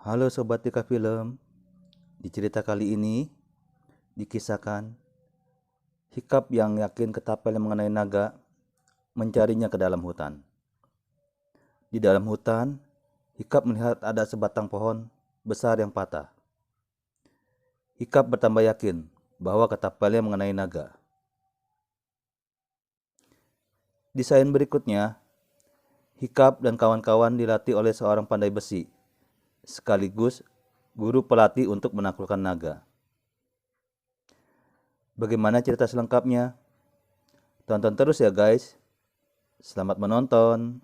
Halo Sobat Tika Film, di cerita kali ini dikisahkan Hikap yang yakin ketapel yang mengenai naga mencarinya ke dalam hutan. Di dalam hutan, Hikap melihat ada sebatang pohon besar yang patah. Hikap bertambah yakin bahwa ketapelnya mengenai naga. Di sains berikutnya, Hikap dan kawan-kawan dilatih oleh seorang pandai besi, sekaligus guru pelatih untuk menaklukkan naga. Bagaimana cerita selengkapnya? Tonton terus ya guys. Selamat menonton.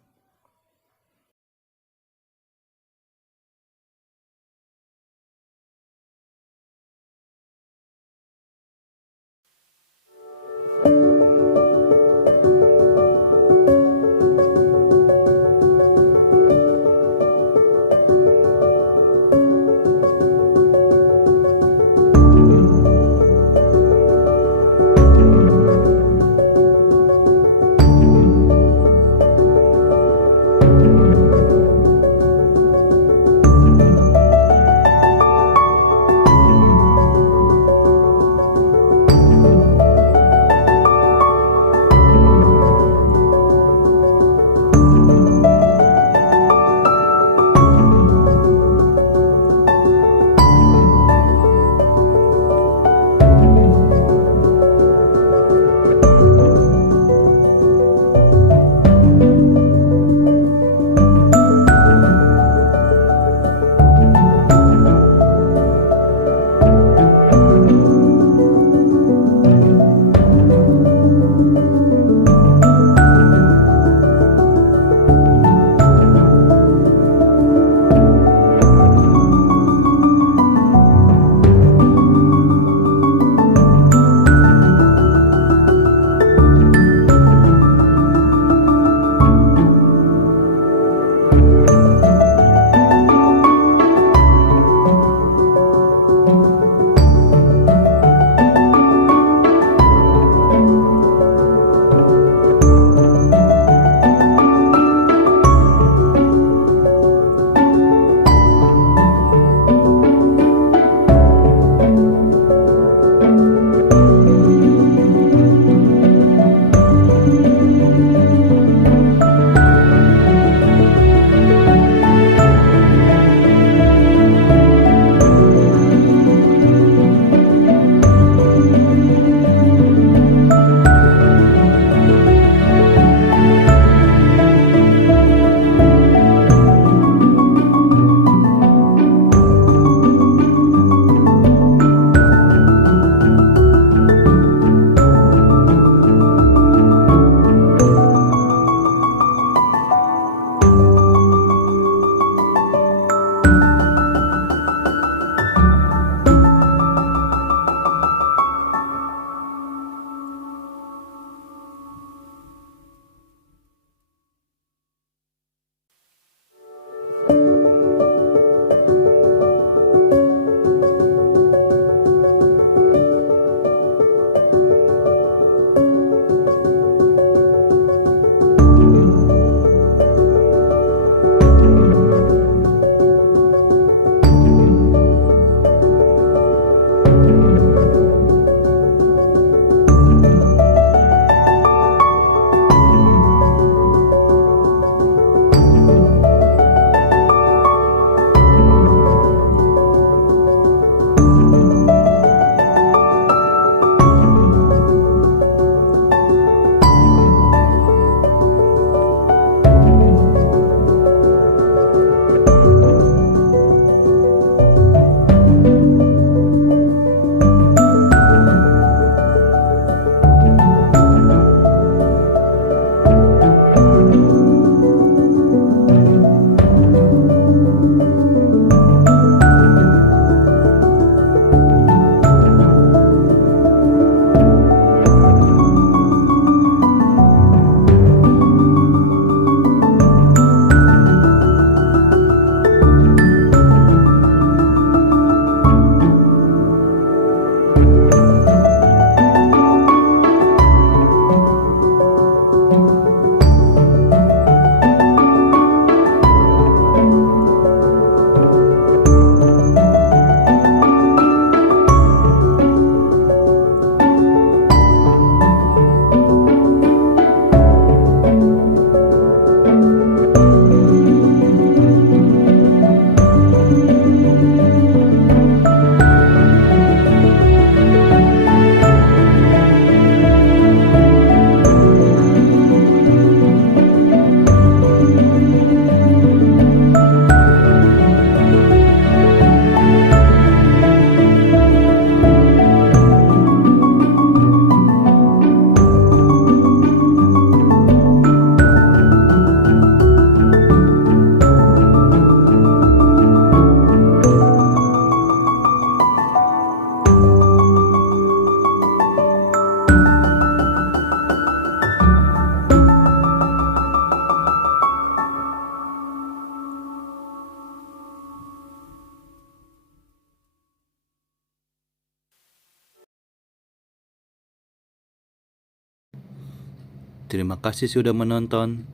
Terima kasih sudah menonton.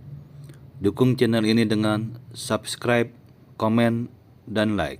Dukung channel ini dengan subscribe, komen, dan like.